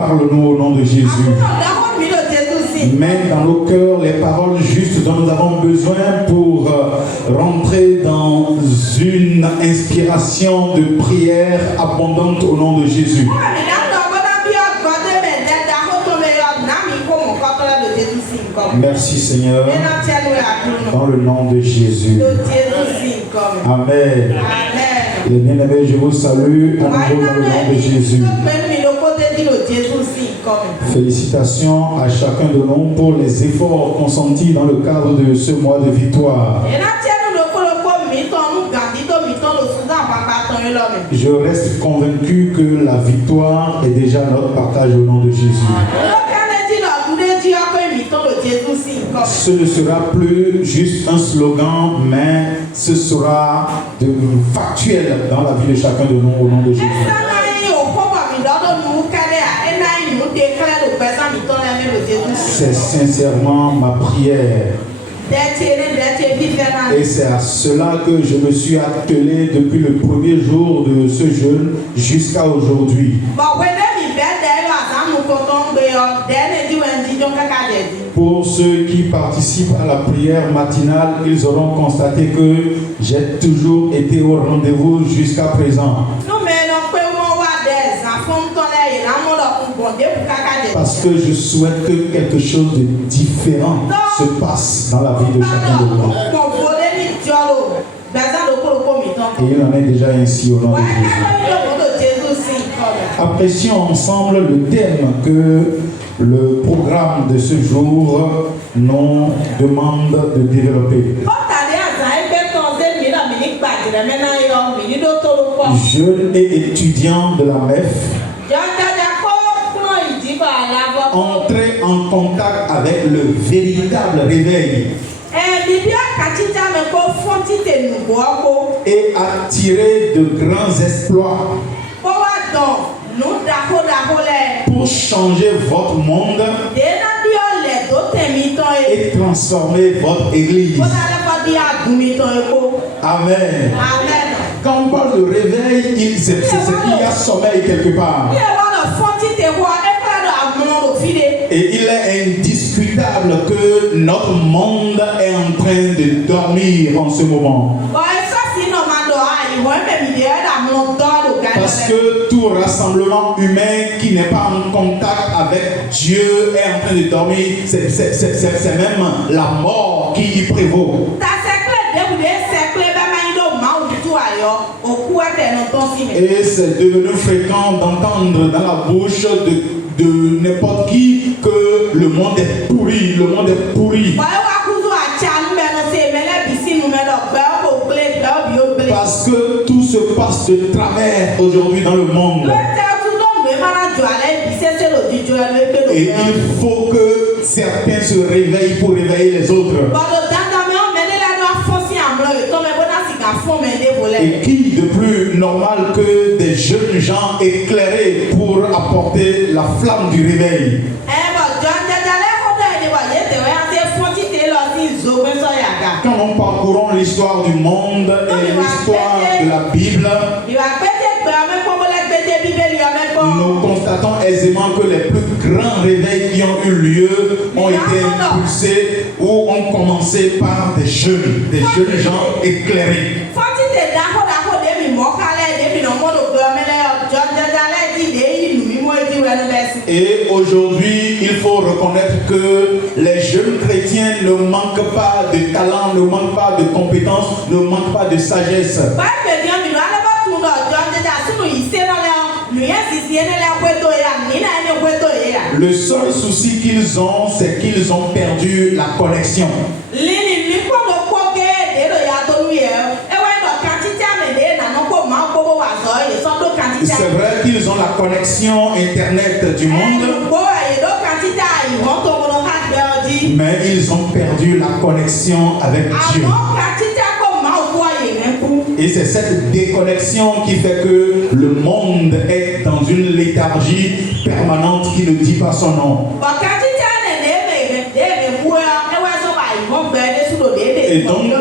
Parle-nous au nom de Jésus. Mets dans nos cœurs les paroles justes dont nous avons besoin pour rentrer dans une inspiration de prière abondante au nom de Jésus. Merci Seigneur, dans le nom de Jésus. Amen. Les bien-aimés, je vous salue à nouveau dans le nom de Jésus. Félicitations à chacun de nous pour les efforts consentis dans le cadre de ce mois de victoire. Je reste convaincu que la victoire est déjà notre partage au nom de Jésus. Ce ne sera plus juste un slogan, mais ce sera factuel dans la vie de chacun de nous au nom de Jésus. C'est sincèrement ma prière. Et c'est à cela que je me suis attelé depuis le premier jour de ce jeûne jusqu'à aujourd'hui. Pour ceux qui participent à la prière matinale, ils auront constaté que j'ai toujours été au rendez-vous jusqu'à présent. Parce que je souhaite que quelque chose de différent se passe dans la vie de chacun de nous. Et il en est déjà ainsi au nom de Jésus. Apprécions ensemble le thème que le programme de ce jour nous demande de développer. Jeunes et étudiants de la MEF, entrer en contact avec le véritable réveil et attirer de grands exploits pour changer votre monde et transformer votre église. Amen. Quand on parle de réveil, c'est qu'il y a sommeil quelque part. Et il est indiscutable que notre monde est en train de dormir en ce moment. Parce que tout rassemblement humain qui n'est pas en contact avec Dieu est en train de dormir. C'est même la mort qui y prévaut. Et c'est devenu fréquent d'entendre dans la bouche de n'importe qui que le monde est pourri, le monde est pourri. Parce que tout se passe de travers aujourd'hui dans le monde. Et il faut que certains se réveillent pour réveiller les autres. Et qui de plus normal que des jeunes gens éclairés pour apporter la flamme du réveil. Quand nous parcourons l'histoire du monde et l'histoire de la Bible, nous constatons aisément que les plus grands réveils qui ont eu lieu ont été impulsés ou ont commencé par des jeunes gens éclairés. Et aujourd'hui, il faut reconnaître que les jeunes chrétiens ne manquent pas de talent, ne manquent pas de compétences, ne manquent pas de sagesse. Le seul souci qu'ils ont, c'est qu'ils ont perdu la connexion. C'est vrai qu'ils ont la connexion internet du monde, mais ils ont perdu la connexion avec Dieu. Et c'est cette déconnexion qui fait que le monde est dans une léthargie permanente qui ne dit pas son nom. Et donc,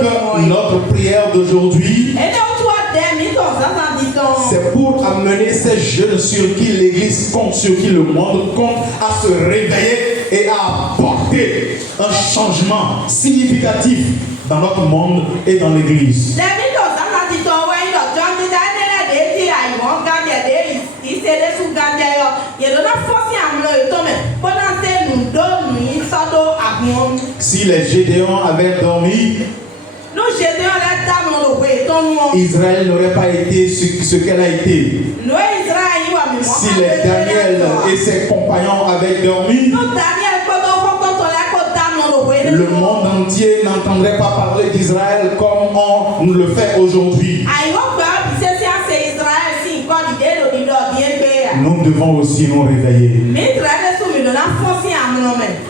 notre prière d'aujourd'hui C'est pour amener ces jeunes sur qui l'Église compte, sur qui le monde compte, à se réveiller et à apporter un changement significatif dans notre monde et dans l'Église. Si les Gédéons avaient dormi, Israël n'aurait pas été ce qu'elle a été. Si les Daniel et ses compagnons avaient dormi, le monde entier n'entendrait pas parler d'Israël comme on le fait aujourd'hui. Nous devons aussi nous réveiller.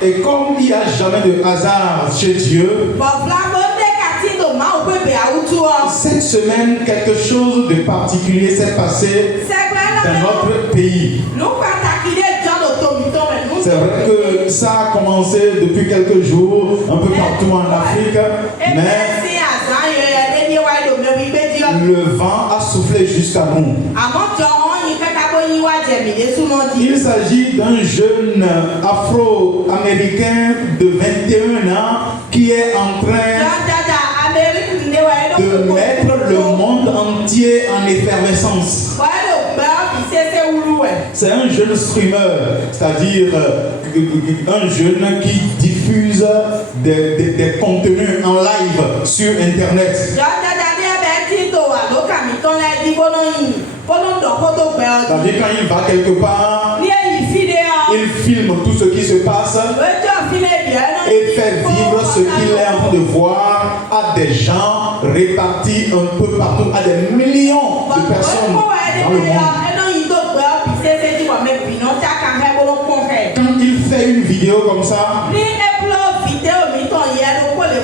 Et comme il n'y a jamais de hasard chez Dieu, cette semaine, quelque chose de particulier s'est passé dans notre pays. C'est vrai que ça a commencé depuis quelques jours, un peu partout en Afrique, mais le vent a soufflé jusqu'à nous. Il s'agit d'un jeune afro-américain de 21 ans qui est en train de mettre le monde entier en effervescence. C'est un jeune streamer, c'est-à-dire un jeune qui diffuse des contenus en live sur Internet. C'est-à-dire quand il va quelque part, il filme tout ce qui se passe et fait vivre ce qu'il est en train de voir à des gens répartis un peu partout, à des millions de personnes dans le monde. Quand il fait une vidéo comme ça,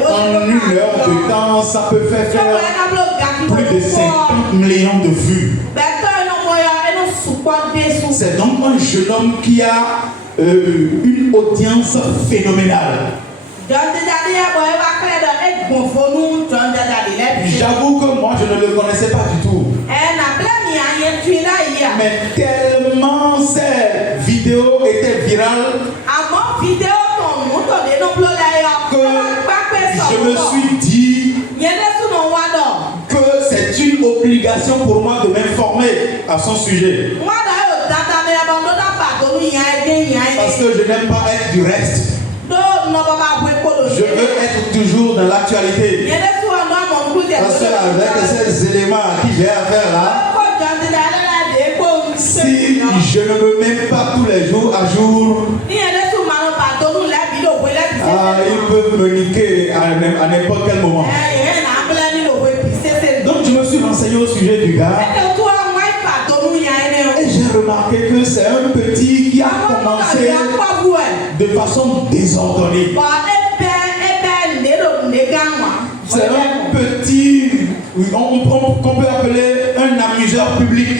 en une heure de temps, ça peut faire plus de 50 millions de vues. C'est donc un jeune homme qui a une audience phénoménale. J'avoue que moi je ne le connaissais pas du tout. Mais tellement ces vidéos étaient virales que je me suis dit que c'est une obligation pour moi de m'informer à son sujet. Parce que je n'aime pas être du reste. Je veux être toujours dans l'actualité. Parce qu'avec ces éléments à qui j'ai affaire là, si je ne me mets pas tous les jours à jour, ils peuvent me niquer à n'importe quel moment. Donc je me suis renseigné au sujet du gars. Et j'ai remarqué que c'est un petit qui a commencé de façon désordonnée. C'est un petit qu'on peut appeler un amuseur public.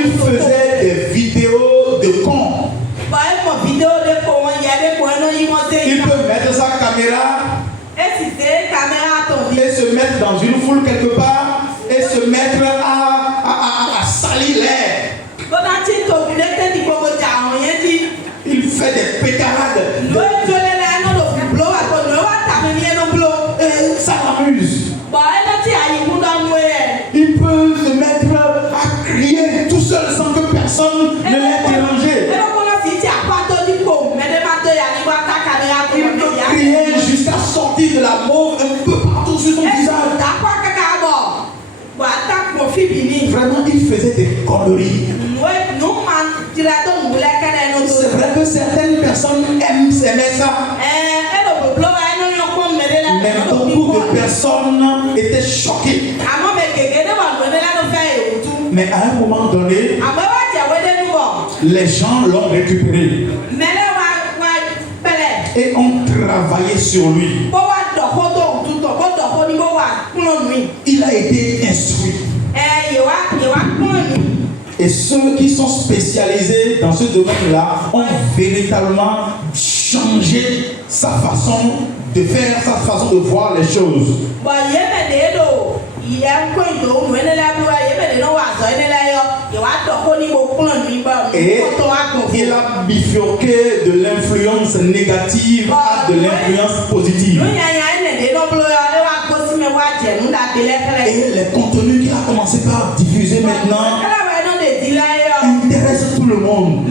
Il faisait des vidéos de cons. Il peut mettre sa caméra et se mettre dans une foule quelque part et se mettre à salir l'air. Il fait des pétarades. Ça m'amuse. Il peut se mettre à crier tout seul sans que personne ne l'ait dérangé. Il peut crier jusqu'à sortir de la mauve un peu partout sur son visage. Vraiment, il faisait des conneries. C'est vrai que certaines personnes aimaient ça. Mais beaucoup de personnes étaient choquées. Mais à un moment donné, les gens l'ont récupéré et ont travaillé sur lui. Il a été instruit. Et ceux qui sont spécialisés dans ce domaine-là ont véritablement changé sa façon de faire, sa façon de voir les choses. Et il a bifurqué de l'influence négative à de l'influence positive. Et les contenus qu'il a commencé par diffuser maintenant intéressent tout le monde.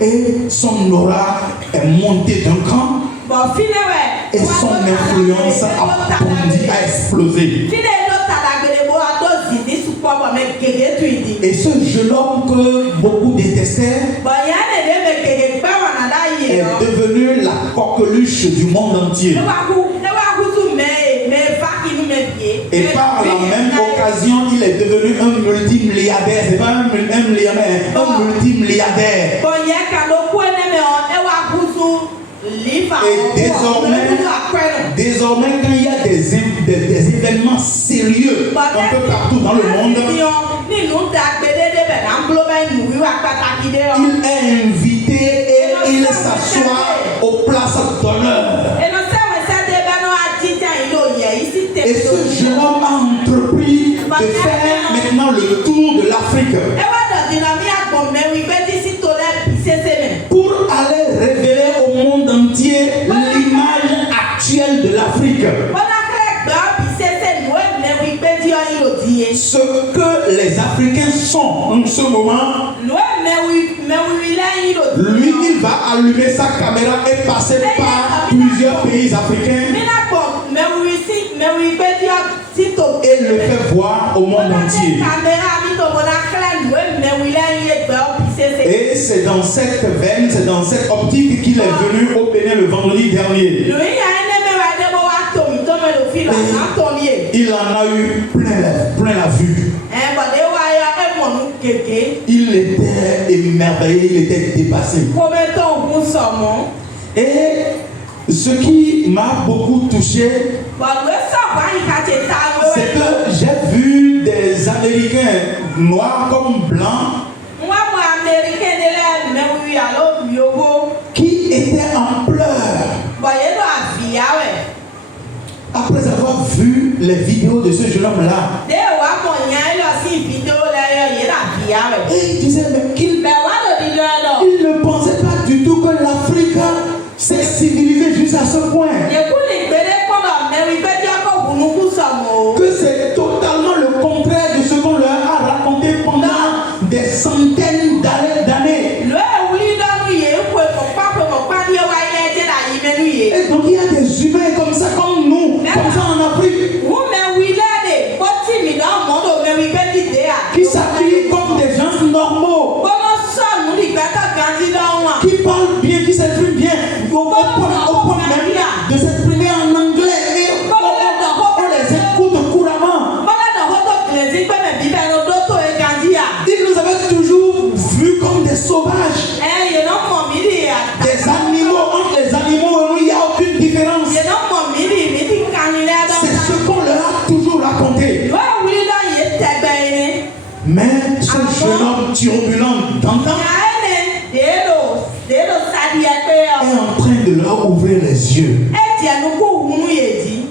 Et son aura est montée d'un cran. Et son influence a bondi, a explosé. Et ce jeune homme que beaucoup détestaient est devenu la coqueluche du monde entier. Et par la même occasion, il est devenu un multimilliardaire. C'est pas un millionnaire, un multimilliardaire. Et désormais, quand il y a des événements sérieux un peu partout dans le monde, il est invité et il s'assoit aux places d'honneur. Et ce jeune homme a entrepris de faire maintenant le tour de l'Afrique pour aller révéler au monde entier l'image actuelle de l'Afrique. Ce que les Africains sont en ce moment, lui, il va allumer sa caméra et passer par plusieurs pays africains et le fait voir au monde entier. Et c'est dans cette veine, c'est dans cette optique qu'il est venu au Bénin le vendredi dernier. Il en a eu plein la vue. Il était émerveillé, il était dépassé. Et ce qui m'a beaucoup touché, c'est que j'ai vu des Américains noirs comme blancs qui étaient en pleurs après avoir vu les vidéos de ce jeune homme-là. Et il disait qu'il ne pensait pas du tout que l'Afrique s'est civilisée jusqu'à ce point. Que c'est totalement le contraire de ce qu'on leur a raconté pendant des centaines d'années. Et donc il y a des humains comme ça, comme nous, comme ça en Afrique, qui s'habillent comme des gens normaux, qui parlent bien, qui s'expriment bien, au point même de s'exprimer en anglais. Et on les écoute couramment. Ils nous avaient toujours vus comme des sauvages, des animaux. Entre les animaux, il n'y a aucune différence. C'est ce qu'on leur a toujours raconté. Mais ce jeune homme turbulent d'antan est en train de leur ouvrir les yeux.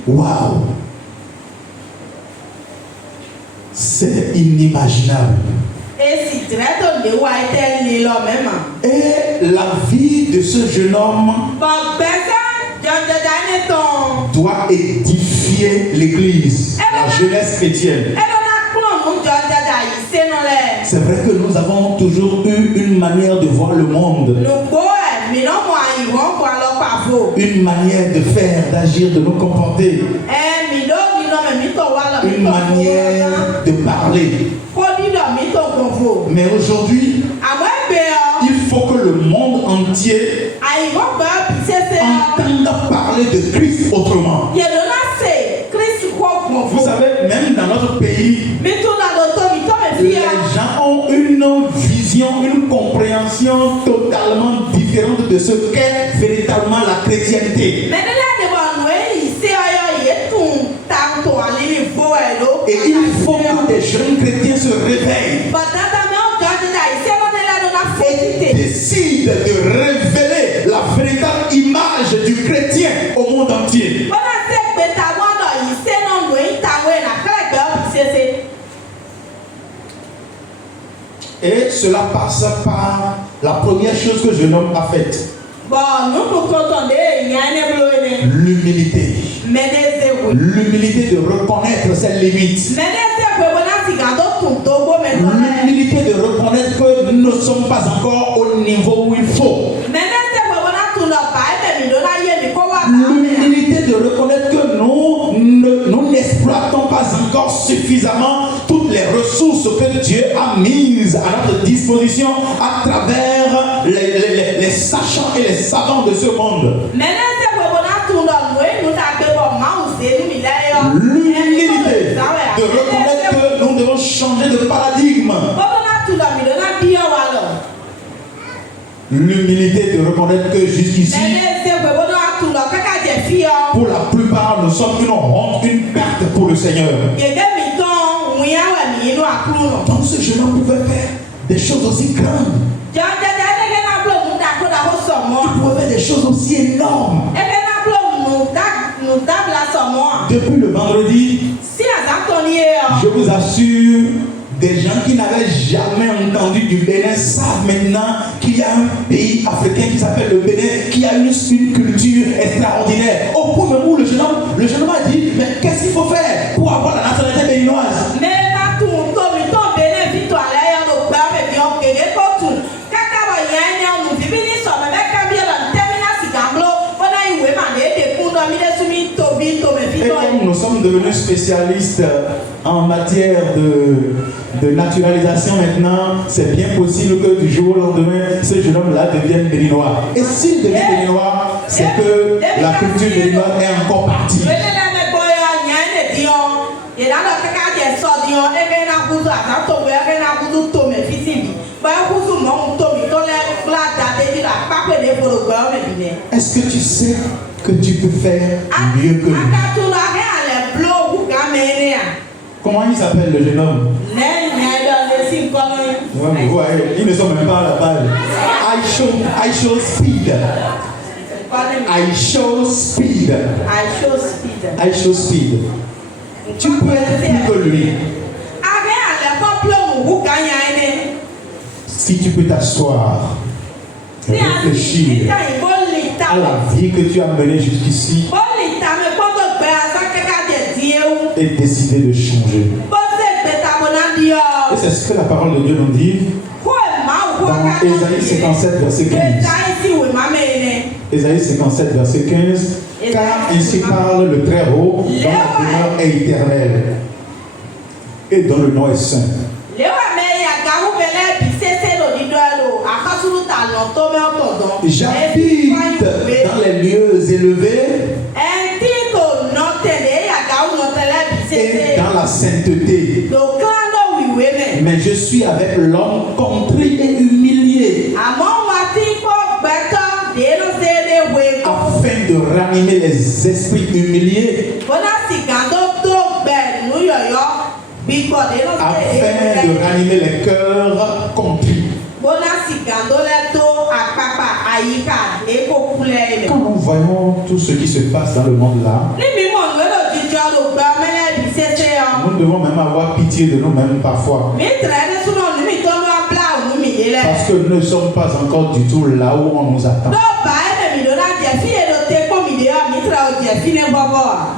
Waouh! C'est inimaginable. Et la vie de ce jeune homme doit édifier l'Église, la jeunesse chrétienne. C'est vrai que nous avons toujours eu une manière de voir le monde, une manière de faire, d'agir, de nous comporter, une manière de parler. Mais aujourd'hui, il faut que le monde entier entende parler de Christ autrement. Vous savez, même dans notre pays, les gens ont une vision, une compréhension totalement différente de ce qu'est véritablement la chrétienté. Et il faut que les jeunes chrétiens se réveillent et décident de révéler la véritable image du chrétien au monde entier. Et cela passe par la première chose que je nomme a faite. L'humilité. L'humilité de reconnaître ses limites. L'humilité de reconnaître que nous ne sommes pas encore au niveau où il faut. L'humilité de reconnaître que nous n'exploitons pas encore suffisamment toutes les ressources que Dieu a mises à notre disposition à travers les sachants et les savants de ce monde. L'humilité de reconnaître que nous devons changer de paradigme. L'humilité de reconnaître que jusqu'ici, pour la plupart, nous sommes une honte, une perte pour le Seigneur. Donc ce jeune homme pouvait faire des choses aussi grandes. Il pouvait faire des choses aussi énormes. Depuis le vendredi, je vous assure, des gens qui n'avaient jamais entendu du Bénin savent maintenant qu'il y a un pays africain qui s'appelle le Bénin, qui a une culture extraordinaire. Au point même où le jeune homme a dit, mais qu'est-ce qu'il faut faire pour avoir la nationalité béninoise? Et comme nous sommes devenus spécialistes en matière de naturalisation maintenant, c'est bien possible que du jour au lendemain, ce jeune homme-là devienne béninois. Et s'il devient béninois, c'est que la culture béninoise est encore partie. Est-ce que tu sais que tu peux faire mieux que lui? Comment il s'appelle le jeune homme? Ils ne sont même pas à la balle. I show speed. Tu peux être plus que lui. Si tu peux t'asseoir, réfléchir à la vie que tu as menée jusqu'ici et décider de changer. Et c'est ce que la parole de Dieu nous dit dans Ésaïe 57, verset 15. Ésaïe 57, verset 15. Car ainsi parle le Très-Haut, dont la demeure est éternelle et dont le nom est saint. J'habite dans les lieux élevés et dans la sainteté. Mais je suis avec l'homme contrit et humilié, afin de ranimer les esprits humiliés, afin de ranimer les cœurs contrits. Quand nous voyons tout ce qui se passe dans le monde là, nous devons même avoir pitié de nous-mêmes parfois. Parce que nous ne sommes pas encore du tout là où on nous attend.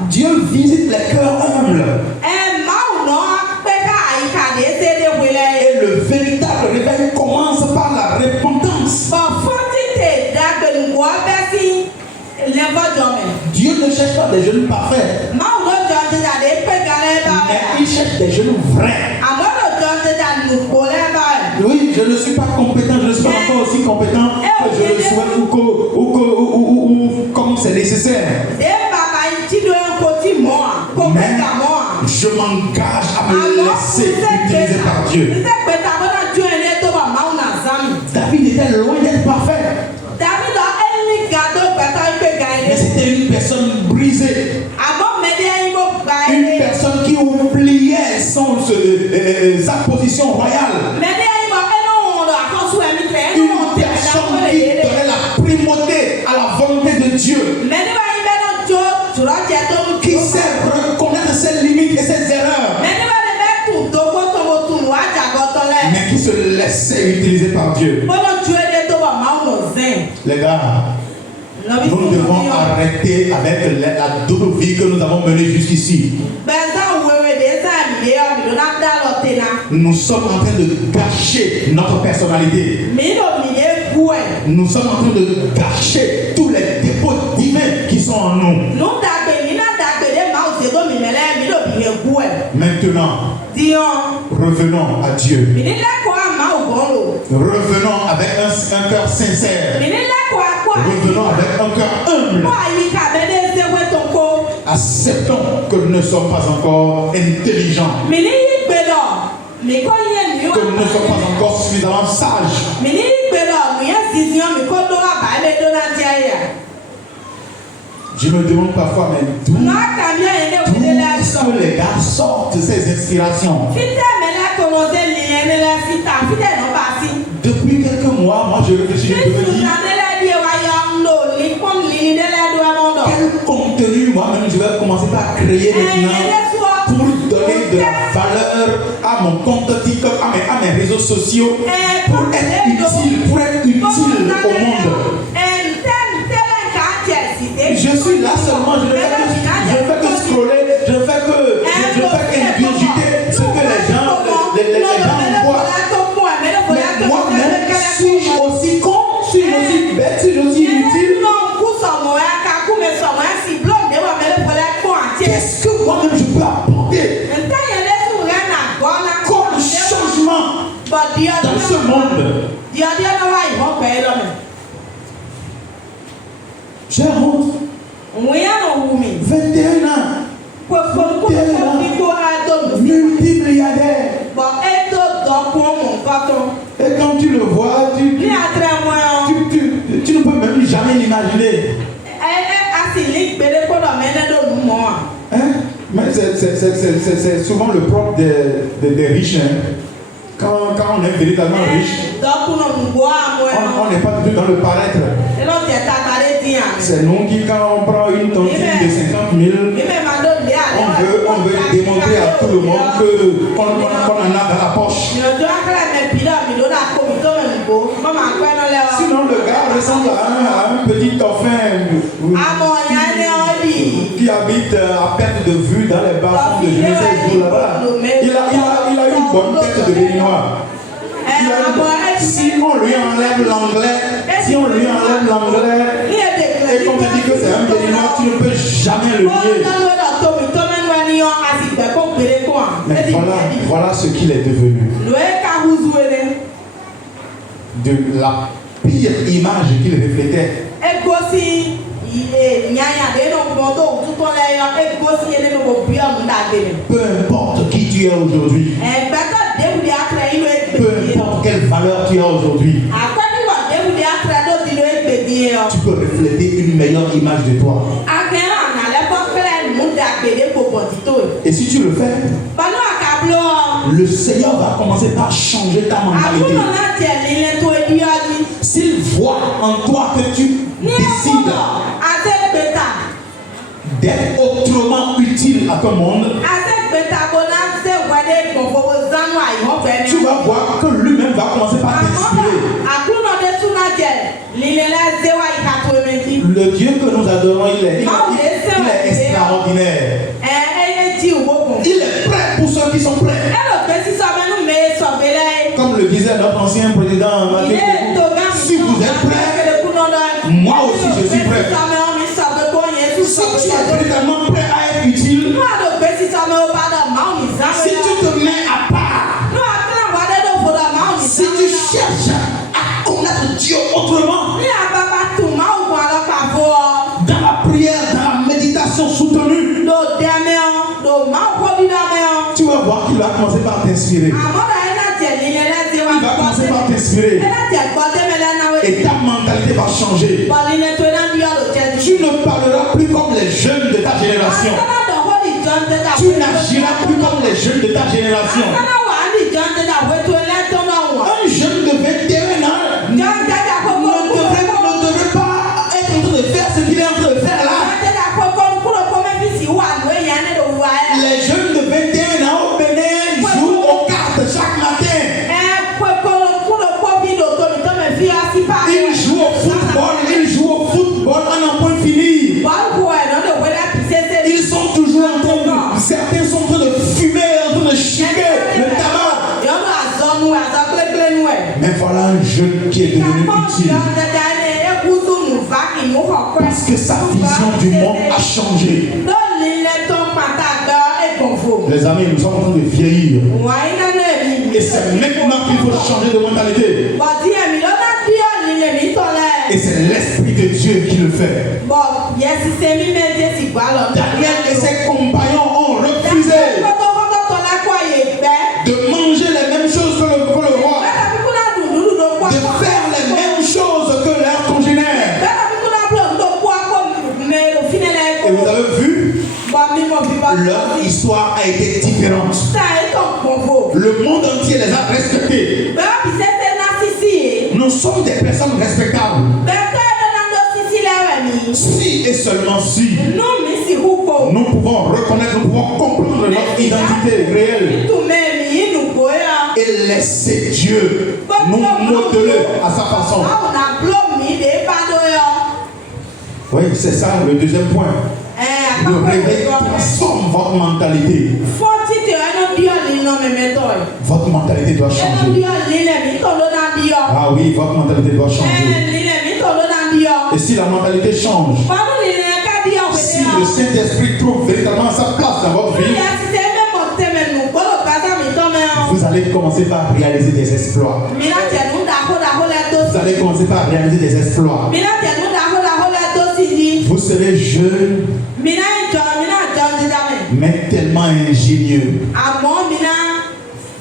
Dieu visite les cœurs humbles. Et le véritable réveil commence par la repentance. Dieu ne cherche pas des jeunes parfaits, mais il cherche des jeunes vrais. Oui, je ne suis pas compétent, je ne suis pas encore aussi compétent que je le souhaite ou comme c'est nécessaire. Mais je m'engage à me laisser utiliser par Dieu. David était loin d'être parfait. Mais c'était une personne brisée. Une personne qui oubliait sa position royale. Une personne qui donnait la primauté à la volonté de Dieu. Qui sait reconnaître ses limites et ses erreurs. essai utilisé par Dieu. Les gars, nous devons arrêter avec la double vie que nous avons menée jusqu'ici. Nous sommes en train de gâcher notre personnalité. Nous sommes en train de gâcher tous les dépôts divins qui sont en nous. Maintenant, revenons à Dieu. Revenons avec un cœur sincère. Revenons avec un cœur humble. Acceptons que nous ne sommes pas encore intelligents. Que nous ne sommes pas encore suffisamment sages. Je me demande parfois, mais d'où est-ce que les gars sortent ces inspirations? Depuis quelques mois, moi je réfléchis, je me dis, quel contenu moi-même je vais commencer par créer maintenant pour donner de la valeur à mon compte TikTok, à mes réseaux sociaux, pour être utile au monde. Je suis là seulement, je ne fais que scroller, je ne fais qu'ingurgiter ce que les gens voient. Mais moi-même, suis-je aussi con, suis-je aussi bête, suis-je aussi inutile? Qu'est-ce que moi-même je peux apporter comme changement dans ce monde? J'ai honte. 21 ans. Multimilliardaire. Et quand tu le vois, tu ne peux même jamais l'imaginer. Hein? Mais c'est souvent le propre des riches. Hein? Quand on est véritablement riche, on n'est pas du tout dans le paraître. C'est nous qui, quand on prend une tontine de 50 000, on veut démontrer à tout le monde qu'on en a dans la poche. Sinon, le gars ressemble à un petit dauphin qui habite à perte de vue dans les bas-fonds de je ne sais où là-bas. Il a une bonne tête de béninois. Si on lui enlève l'anglais, et qu'on te dit que c'est un béninois, tu ne peux jamais le nier. Mais voilà ce qu'il est devenu. De la pire image qu'il reflétait. Peu importe qui tu es aujourd'hui, peu importe quelle valeur tu as aujourd'hui, tu peux refléter une meilleure image de toi. Et si tu le fais, le Seigneur va commencer par changer ta mentalité. S'il voit en toi que tu décides d'être autrement utile à ton monde, tu vas voir que lui-même va commencer par t'inspirer. Le Dieu que nous adorons, il est extraordinaire. Il est prêt pour ceux qui sont prêts. Comme le disait notre ancien président, si vous êtes prêts, moi aussi je suis prêt. Si tu es véritablement prêt à être utile, si tu te mets à part, si tu cherches à connaître Dieu autrement, dans la prière, dans la méditation soutenue, tu vas voir qu'il va commencer par t'inspirer. Il va commencer par t'inspirer. Et ta mentalité va changer. Tu ne parleras plus comme les jeunes de ta génération. Tu n'agiras plus comme les jeunes de ta génération. Un jeune de 21 ans ne devrait pas être en train de faire ce qu'il est en train de faire là. Les jeunes de 21 ans au Bénin jouent aux cartes chaque matin. Mais voilà un jeune qui est devenu utile. Parce que sa vision du monde a changé. Les amis, nous sommes en train de vieillir. Et c'est maintenant qu'il faut changer de mentalité. Et c'est l'Esprit de Dieu qui le fait. Daniel et ses compagnons ont refusé de manger les mêmes choses que le roi, de faire les mêmes choses que leurs congénères. Et vous avez vu, leur histoire a été différente. Le monde entier les a respectés. Nous sommes des personnes respectables. Si et seulement si nous pouvons reconnaître, nous pouvons comprendre notre identité réelle et laisser Dieu nous modeler à sa façon. Oui, c'est ça le deuxième point. Le réveil transforme votre mentalité. Votre mentalité doit changer. Ah oui, votre mentalité doit changer. Et si la mentalité change, si le Saint-Esprit trouve véritablement sa place dans votre vie, vous allez commencer par réaliser des exploits. Vous allez commencer par réaliser des exploits. Vous serez jeune, mais tellement ingénieux.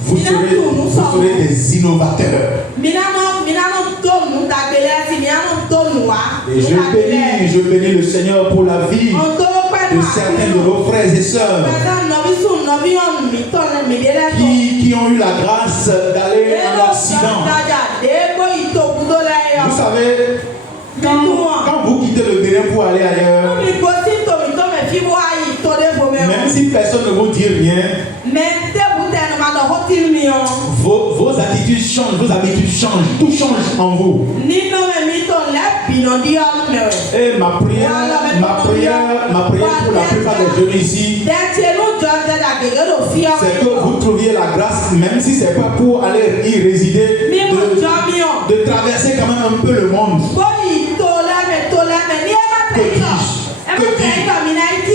Vous serez des innovateurs. Et je bénis le Seigneur pour la vie de certains de vos frères et sœurs qui ont eu la grâce d'aller en Occident. Vous savez, quand vous quittez le Bénin pour aller ailleurs, même si personne ne vous dit rien, vos attitudes changent, vos habitudes changent, tout change en vous. Et ma prière pour la plupart des jeunes ici, c'est que vous trouviez la grâce, même si ce n'est pas pour aller y résider, de traverser quand même un peu le monde.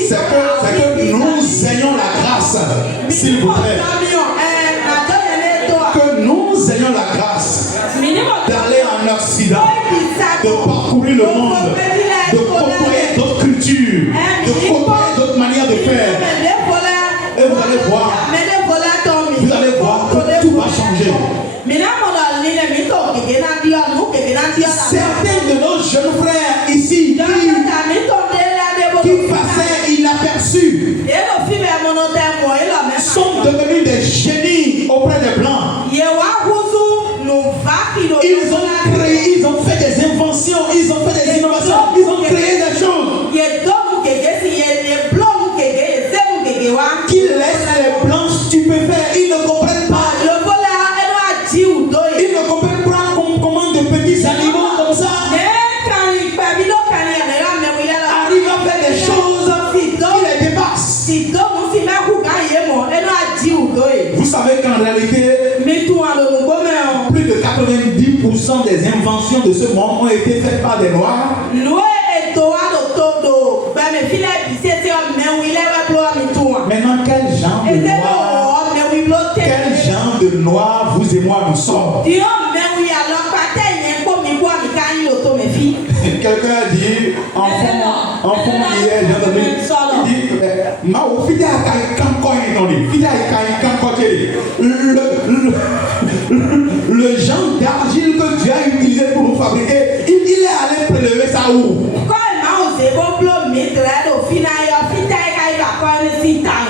C'est que nous ayons la grâce, s'il vous plaît. Que nous ayons la grâce d'aller en Occident, de parcourir le monde, de côtoyer d'autres cultures, de côtoyer d'autres manières de faire. Et vous allez voir que tout va changer. Certains de nos jeunes frères ici qui passaient inaperçus sont devenus des génies auprès des Blancs. Ils ont fait des inventions, ils ont fait des innovations, ils ont créé des choses qui laissent les Blancs stupéfaits. Ils ne comprennent pas. Ils ne comprennent pas comment de petits animaux comme ça arrivent à faire des choses qui les dépassent. Vous savez qu'en réalité, plus de 90% des inventions de ce monde ont été faites par des Noirs. Maintenant, quel genre de Noirs vous et moi nous sommes? Quelqu'un a dit, enfant hier, j'ai entendu, il dit, le genre d'argile que Dieu a utilisé pour nous fabriquer, il est allé prélever ça où?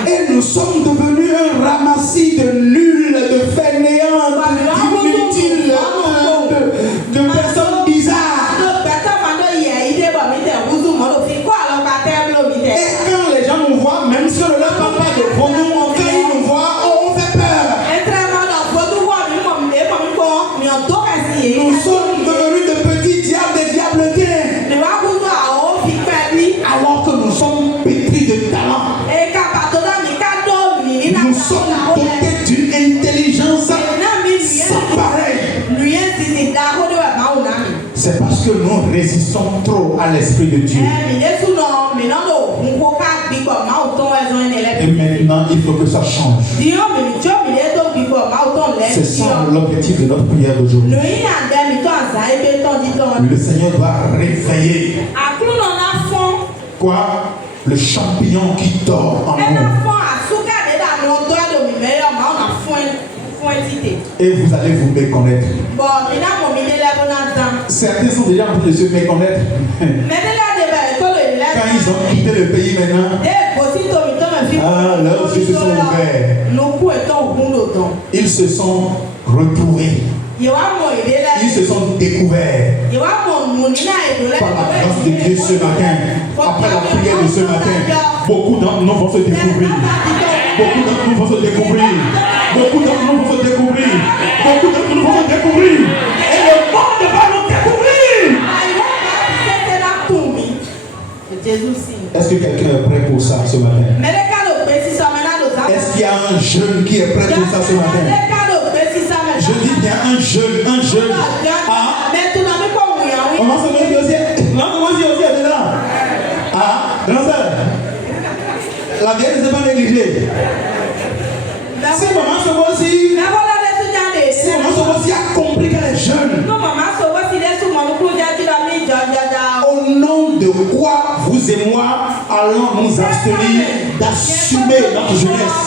Et nous sommes devenus un ramassis de nuls, de fainéants, d'inutiles, de personnes bizarres. Et quand les gens nous voient, même si on ne leur parle pas de vos noms, quand ils nous voient, on fait peur. Nous sommes devenus de petits diables, des diabletés. Alors que nous sommes pétris de talent. Nous sommes dotés d'une intelligence sans pareil. que nous résistons trop à l'Esprit de Dieu. Et maintenant, il faut que ça change. C'est ça l'objectif de notre prière d'aujourd'hui. Le Seigneur doit réveiller quoi? Le champignon qui dort en nous. Et vous allez vous méconnaître. Certains sont déjà en train de se méconnaître. Quand ils ont quitté le pays maintenant, leurs yeux se sont ouverts. Ils se sont retrouvés. Ils se sont découverts par la grâce de Dieu ce matin. Après la prière de ce matin, beaucoup d'entre nous vont se découvrir. Beaucoup d'entre nous vont se découvrir. Beaucoup d'entre nous vont se découvrir. Beaucoup d'entre nous vont se découvrir. Et le monde va nous découvrir. Est-ce que quelqu'un est prêt pour ça ce matin? Est-ce qu'il y a un jeune qui est prêt pour ça ce matin? Je dis bien un jeune. On va se mettre aussi. Grand soeur, la vieille ne s'est pas négligée. Si maman se voit aussi, a compris qu'elle est jeune. Au nom de quoi vous et moi allons nous abstenir d'assumer notre jeunesse?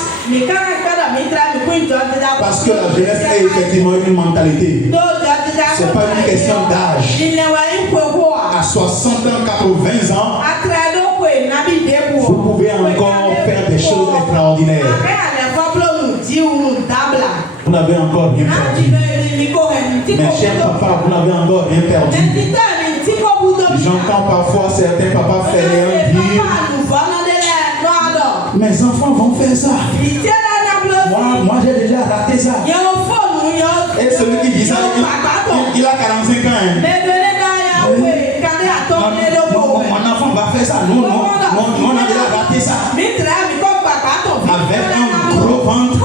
Parce que la jeunesse est effectivement une mentalité. Ce n'est pas une question d'âge. À 60 ans, 80 ans, vous pouvez encore faire des choses extraordinaires. Vous n'avez encore rien perdu. Mes chers papas, vous n'avez encore rien perdu. J'entends parfois certains papas faire dire: mes enfants vont faire ça. Moi j'ai déjà raté ça. Et celui qui dit ça, il a 45 ans. Mon enfant va faire ça. Non, on a déjà raté ça. Avec un gros ventre,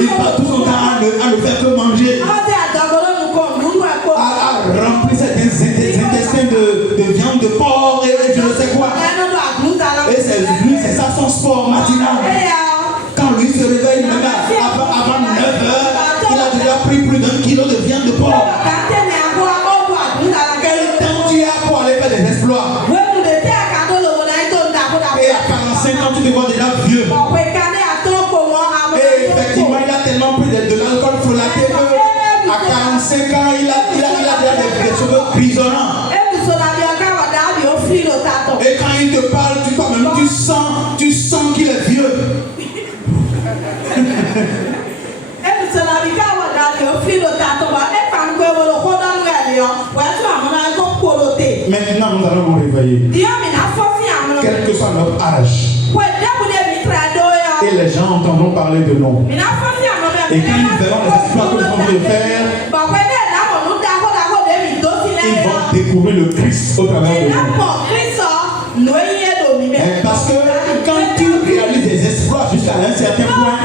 il passe tout son temps à ne faire que manger, à remplir ses intestins de viande de porc et je ne sais quoi. Et c'est ça son sport matinal. Quand lui se réveille, avant 9 heures, il a déjà pris plus d'1 kilo de viande de porc. Quel temps tu as pour aller faire des exploits? Et à 45 ans, tu te vois déjà vieux. Et effectivement, il a tellement pris de l'alcool frelaté qu'à 45 ans, il a déjà des cheveux grisonnants. Et quand il te parle, toi-même, tu sens qu'il est vieux. Maintenant, nous allons nous réveiller. Quel que soit notre âge. Et les gens entendront parler de nous. Et quand ils verront les exploits que nous avons de faire, ils vont découvrir le Christ au travers de nous. Parce que quand tu réalises des exploits jusqu'à un certain point,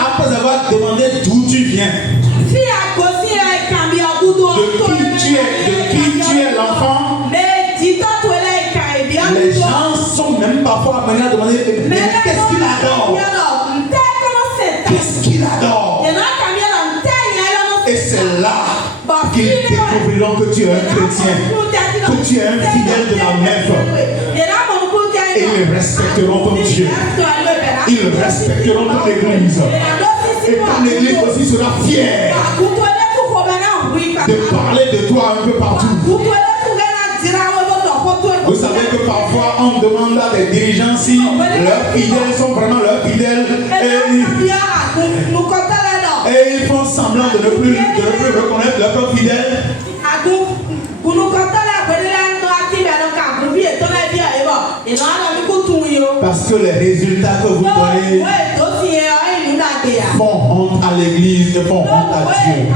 après avoir demandé d'où tu viens, de qui tu es l'enfant, les gens sont même parfois amenés à demander: mais qu'est-ce qu'il adore? Qu'est-ce qu'il adore? Et c'est là qu'ils découvriront que tu es un chrétien, que tu es un fidèle de la messe. Et ils respecteront ton Dieu. Ils respecteront ton église. Et ton église aussi sera fière de parler de toi un peu partout. Vous savez que parfois on demande à des dirigeants si leurs fidèles sont vraiment leurs fidèles. Et ils font semblant de ne plus reconnaître leurs fidèles. Parce que les résultats que vous donnez font honte à l'église et font honte à Dieu.